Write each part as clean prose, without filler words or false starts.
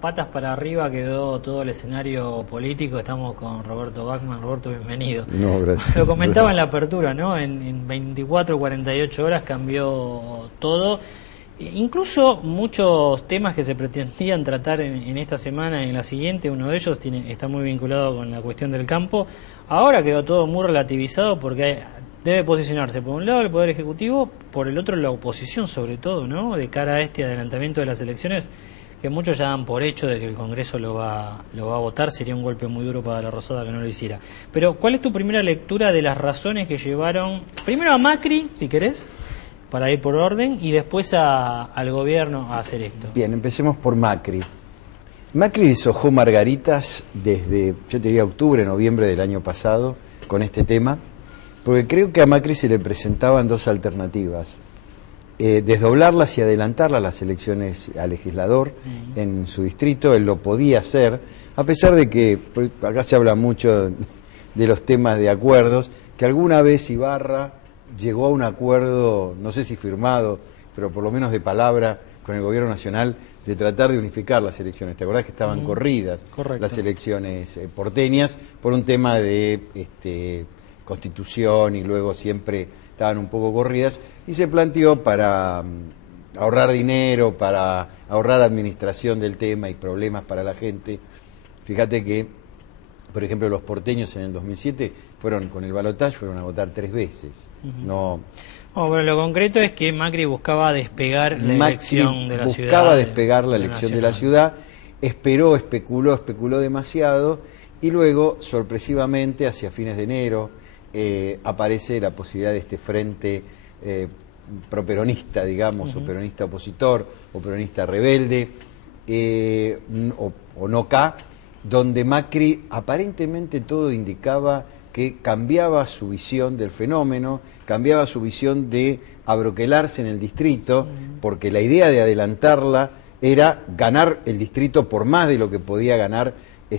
patas para arriba quedó todo el escenario político. Estamos con Roberto Bachmann. Roberto, bienvenido. No, gracias. Lo comentaba en la apertura, ¿no? En 24 o 48 horas cambió todo. Incluso muchos temas que se pretendían tratar en esta semana y en la siguiente, uno de ellos está muy vinculado con la cuestión del campo. Ahora quedó todo muy relativizado porque debe posicionarse por un lado el Poder Ejecutivo, por el otro la oposición sobre todo, ¿no? De cara a este adelantamiento de las elecciones, que muchos ya dan por hecho de que el Congreso lo va a votar. Sería un golpe muy duro para la Rosada que no lo hiciera. Pero, ¿cuál es tu primera lectura de las razones que llevaron, primero a Macri, si querés, para ir por orden, y después al gobierno a hacer esto? Bien, empecemos por Macri. Macri deshojó margaritas desde, yo te diría, octubre, noviembre del año pasado, con este tema, porque creo que a Macri se le presentaban dos alternativas. Desdoblarlas y adelantarlas las elecciones a legislador en su distrito. Él lo podía hacer, a pesar de que, acá se habla mucho de los temas de acuerdos, que alguna vez Ibarra llegó a un acuerdo, no sé si firmado, pero por lo menos de palabra, con el gobierno nacional, de tratar de unificar las elecciones. ¿Te acordás que estaban corridas las elecciones porteñas por un tema de Constitución, y luego siempre estaban un poco corridas, y se planteó para ahorrar dinero, para ahorrar administración del tema y problemas para la gente? Fíjate que, por ejemplo, los porteños en el 2007 fueron, con el balotaje, fueron a votar 3 veces. Pero lo concreto es que Macri buscaba despegar la elección de la ciudad. Buscaba despegar la elección de la ciudad, especuló demasiado, y luego, sorpresivamente, hacia fines de enero, aparece la posibilidad de este frente properonista, digamos, o peronista opositor, o peronista rebelde, o no-K, donde Macri, aparentemente todo indicaba que cambiaba su visión del fenómeno, cambiaba su visión de abroquelarse en el distrito, porque la idea de adelantarla era ganar el distrito por más de lo que podía ganar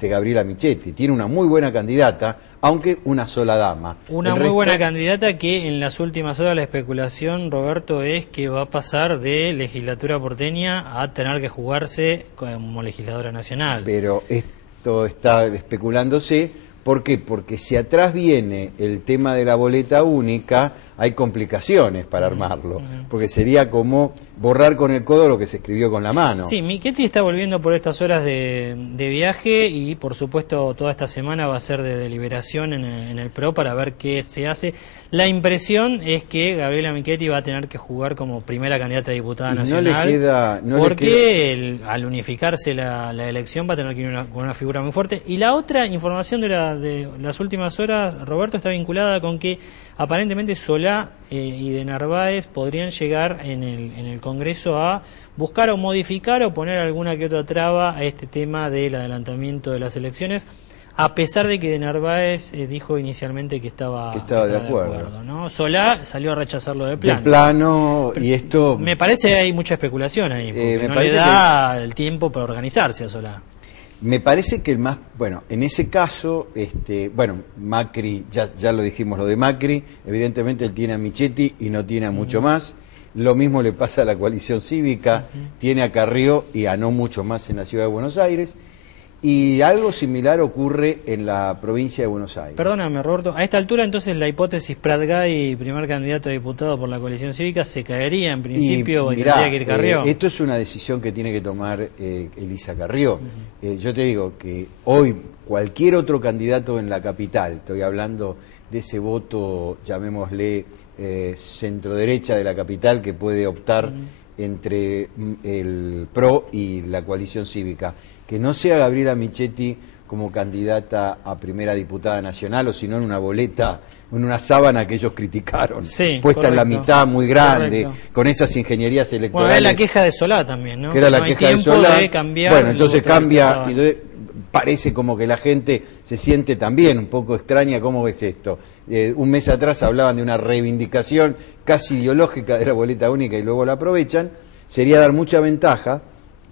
Gabriela Michetti. Tiene una muy buena candidata, aunque una sola dama. Una muy buena candidata que en las últimas horas la especulación, Roberto, es que va a pasar de legislatura porteña a tener que jugarse como legisladora nacional. Pero esto está especulándose. ¿Por qué? Porque si atrás viene el tema de la boleta única, hay complicaciones para armarlo, porque sería como borrar con el codo lo que se escribió con la mano. Sí, Michetti está volviendo por estas horas de viaje, y por supuesto toda esta semana va a ser de deliberación en el PRO para ver qué se hace. La impresión es que Gabriela Michetti va a tener que jugar como primera candidata a diputada nacional, porque al unificarse la elección va a tener que ir con una figura muy fuerte. Y la otra información de las últimas horas, Roberto, está vinculada con que aparentemente Solá y de Narváez podrían llegar en el Congreso a buscar o modificar o poner alguna que otra traba a este tema del adelantamiento de las elecciones, a pesar de que de Narváez dijo inicialmente que estaba de acuerdo, ¿no? Solá salió a rechazarlo de plano. Y esto... Me parece que hay mucha especulación ahí, porque no le da el tiempo para organizarse a Solá. Me parece que el más, bueno, en ese caso, Macri, ya lo dijimos lo de Macri, evidentemente él tiene a Michetti y no tiene a mucho más. Lo mismo le pasa a la coalición cívica, tiene a Carrió y a no mucho más en la ciudad de Buenos Aires. Y algo similar ocurre en la provincia de Buenos Aires. Perdóname, Roberto, a esta altura entonces la hipótesis Prat-Gay, primer candidato a diputado por la coalición cívica, se caería en principio, y tendría que ir Carrió. Esto es una decisión que tiene que tomar Elisa Carrió. Yo te digo que hoy cualquier otro candidato en la capital, estoy hablando de ese voto, llamémosle centro-derecha de la capital, que puede optar entre el PRO y la coalición cívica, que no sea Gabriela Michetti como candidata a primera diputada nacional, o sino en una boleta, en una sábana que ellos criticaron, puesta en la mitad, muy grande, con esas ingenierías electorales. Bueno, era la queja de Solá también, ¿no? Que era la queja de Solá. Bueno, entonces cambia, y parece como que la gente se siente también un poco extraña. ¿Cómo es esto? Un mes atrás hablaban de una reivindicación casi ideológica de la boleta única y luego la aprovechan. Sería dar mucha ventaja,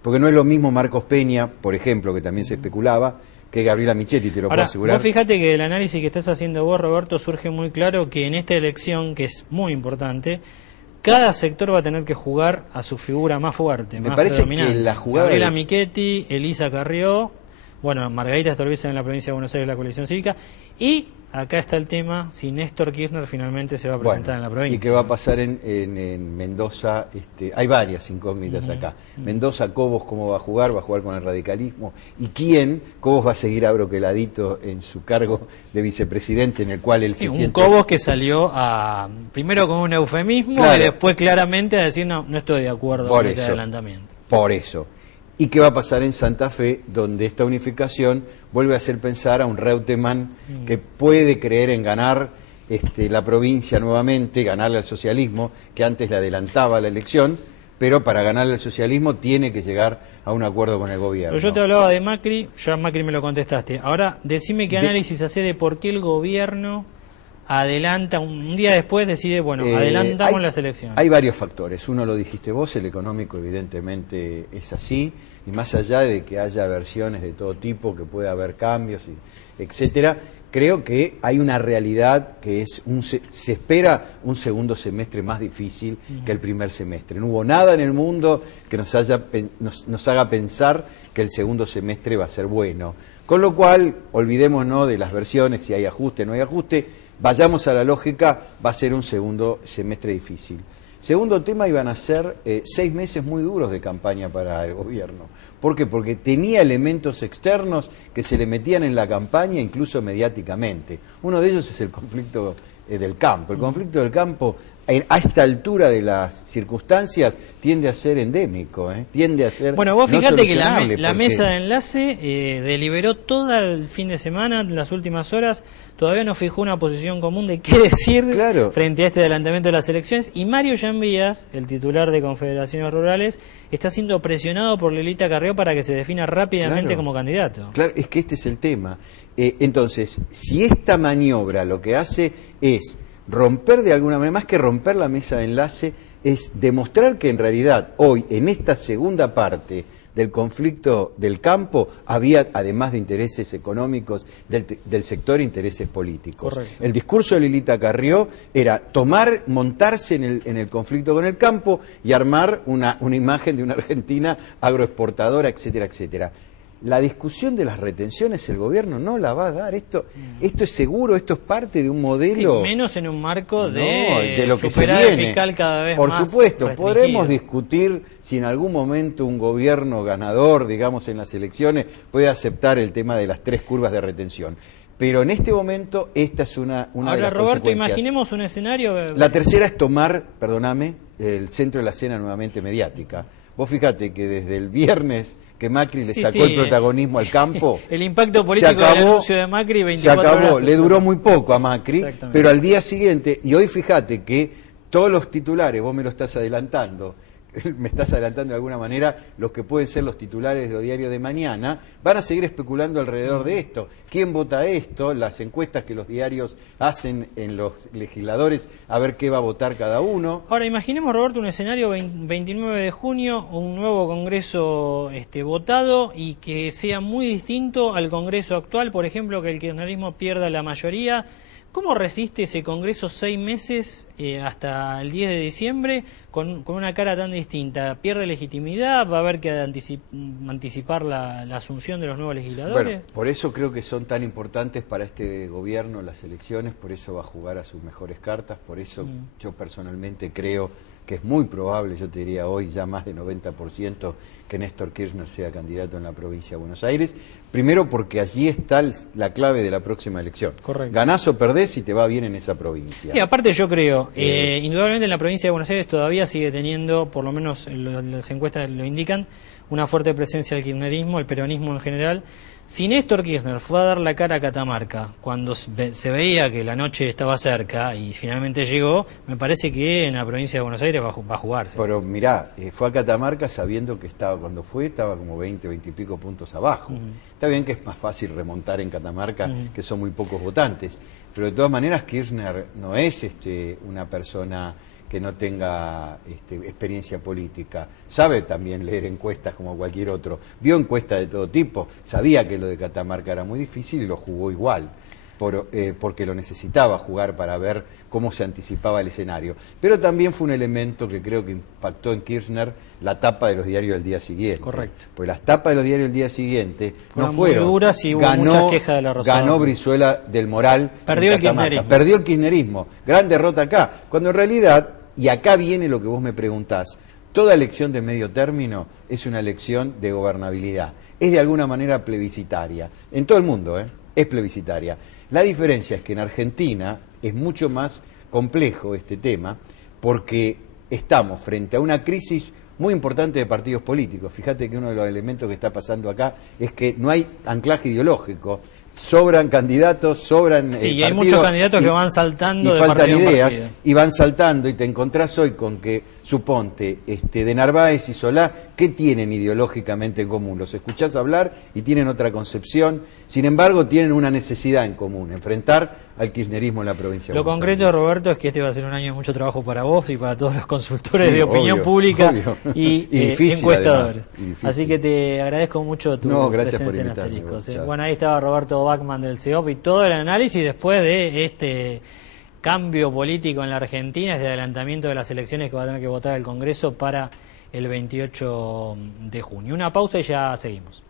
porque no es lo mismo Marcos Peña, por ejemplo, que también se especulaba, que Gabriela Michetti, te lo puedo asegurar. Vos fíjate que el análisis que estás haciendo vos, Roberto, surge muy claro que en esta elección, que es muy importante, cada sector va a tener que jugar a su figura más fuerte, Me más parece predominante. que la jugada Gabriela Michetti, Elisa Carrió, bueno, Margarita Stolbizer en la provincia de Buenos Aires, la coalición cívica, y acá está el tema, si Néstor Kirchner finalmente se va a presentar en la provincia. ¿Y qué va a pasar en Mendoza? Hay varias incógnitas acá. Mendoza, Cobos, ¿cómo va a jugar? ¿Va a jugar con el radicalismo? ¿Y quién? Cobos va a seguir abroqueladito en su cargo de vicepresidente, en el cual él se un siente... Cobos que salió primero con un eufemismo, claro, y después claramente a decir, no estoy de acuerdo con este adelantamiento. Por eso. ¿Y qué va a pasar en Santa Fe, donde esta unificación vuelve a hacer pensar a un Reutemann que puede creer en ganar la provincia nuevamente, ganarle al socialismo, que antes le adelantaba la elección, pero para ganarle al socialismo tiene que llegar a un acuerdo con el gobierno? Pero yo te hablaba de Macri, ya Macri me lo contestaste. Ahora, decime qué análisis hace de por qué el gobierno adelanta, un día después decide, bueno, adelantamos las elecciones. Hay varios factores. Uno lo dijiste vos, el económico evidentemente es así, y más allá de que haya versiones de todo tipo, que pueda haber cambios, etcétera, creo que hay una realidad que es se espera un segundo semestre más difícil que el primer semestre. No hubo nada en el mundo que nos haga pensar que el segundo semestre va a ser bueno. Con lo cual, olvidémonos de las versiones, si hay ajuste o no hay ajuste, vayamos a la lógica, va a ser un segundo semestre difícil. Segundo tema, iban a ser 6 meses muy duros de campaña para el gobierno. ¿Por qué? Porque tenía elementos externos que se le metían en la campaña, incluso mediáticamente. Uno de ellos es el conflicto del campo. El conflicto del campo, a esta altura de las circunstancias, tiende a ser endémico, tiende a ser... Bueno, vos fíjate que la porque... mesa de enlace deliberó todo el fin de semana, en las últimas horas, todavía no fijó una posición común de qué decir frente a este adelantamiento de las elecciones, y Mario Llanvías, el titular de Confederaciones Rurales, está siendo presionado por Lelita Carrió para que se defina rápidamente como candidato. Claro, es que este es el tema. Entonces, si esta maniobra lo que hace es romper de alguna manera, más que romper la mesa de enlace, es demostrar que en realidad hoy, en esta segunda parte del conflicto del campo, había, además de intereses económicos del sector, intereses políticos. Correcto. El discurso de Lelita Carrió era montarse en el conflicto con el campo y armar una imagen de una Argentina agroexportadora, etcétera, etcétera. La discusión de las retenciones el gobierno no la va a dar. Esto es seguro, esto es parte de un modelo... Sí, menos en un marco de lo que se superávit viene. fiscal cada vez Por más supuesto, restringido. podremos discutir si en algún momento un gobierno ganador, digamos, en las elecciones, puede aceptar el tema de las 3 curvas de retención. Pero en este momento esta es una de las Roberto, consecuencias. imaginemos un escenario... La tercera es tomar, perdóname, el centro de la escena nuevamente mediática. Vos fíjate que desde el viernes que Macri le sacó el protagonismo al campo... el impacto político del anuncio de Macri, 24 se acabó, horas, le duró muy poco a Macri, pero al día siguiente, y hoy fíjate que todos los titulares, vos me lo estás adelantando, me estás adelantando de alguna manera, los que pueden ser los titulares de los diarios de mañana, van a seguir especulando alrededor de esto. ¿Quién vota esto? Las encuestas que los diarios hacen en los legisladores, a ver qué va a votar cada uno. Ahora, imaginemos, Roberto, un escenario 29 de junio, un nuevo Congreso votado y que sea muy distinto al Congreso actual, por ejemplo, que el kirchnerismo pierda la mayoría. ¿Cómo resiste ese Congreso 6 meses hasta el 10 de diciembre con una cara tan distinta? ¿Pierde legitimidad? ¿Va a haber que anticipar la asunción de los nuevos legisladores? Bueno, por eso creo que son tan importantes para este gobierno las elecciones, por eso va a jugar a sus mejores cartas, por eso yo personalmente creo que es muy probable, yo te diría hoy ya más de 90%, que Néstor Kirchner sea candidato en la provincia de Buenos Aires. Primero porque allí está la clave de la próxima elección. Correcto. Ganás o perdés si te va bien en esa provincia. Y aparte yo creo, indudablemente en la provincia de Buenos Aires todavía sigue teniendo, por lo menos las encuestas lo indican, una fuerte presencia del kirchnerismo, el peronismo en general. Si Néstor Kirchner fue a dar la cara a Catamarca cuando se veía que la noche estaba cerca y finalmente llegó, me parece que en la provincia de Buenos Aires va a jugarse. Pero mirá, fue a Catamarca sabiendo que cuando estaba como 20 y pico puntos abajo. Está bien que es más fácil remontar en Catamarca, que son muy pocos votantes, pero de todas maneras Kirchner no es una persona que no tenga experiencia política. Sabe también leer encuestas como cualquier otro. Vio encuestas de todo tipo. Sabía que lo de Catamarca era muy difícil y lo jugó igual. porque lo necesitaba jugar para ver cómo se anticipaba el escenario. Pero también fue un elemento que creo que impactó en Kirchner la tapa de los diarios del día siguiente. Correcto. Pues las tapas de los diarios del día siguiente no fueron. Muy duras y hubo muchas quejas de la Rosada. Ganó Brizuela del Moral. Perdió el kirchnerismo. Perdió el kirchnerismo. Gran derrota acá. Cuando en realidad, y acá viene lo que vos me preguntás, toda elección de medio término es una elección de gobernabilidad. Es de alguna manera plebiscitaria. En todo el mundo, es plebiscitaria. La diferencia es que en Argentina es mucho más complejo este tema porque estamos frente a una crisis muy importante de partidos políticos. Fíjate que uno de los elementos que está pasando acá es que no hay anclaje ideológico. Sobran candidatos, sobran sí, y hay muchos candidatos que van saltando de faltan ideas partido. Y van saltando y te encontrás hoy con que, suponte, de Narváez y Solá, ¿qué tienen ideológicamente en común? Los escuchás hablar y tienen otra concepción, sin embargo tienen una necesidad en común, enfrentar al kirchnerismo en la provincia de Lo Buenos concreto, Aires. Roberto, es que este va a ser un año de mucho trabajo para vos y para todos los consultores Sí, de opinión obvio, pública obvio. y difícil, encuestadores. además, y difícil. Así que te agradezco mucho tu gracias por presencia en invitarme, Asteriscos. chao. Bueno, ahí estaba Roberto Bachman del CEOP y todo el análisis después de este cambio político en la Argentina, este adelantamiento de las elecciones que va a tener que votar el Congreso para el 28 de junio. Una pausa y ya seguimos.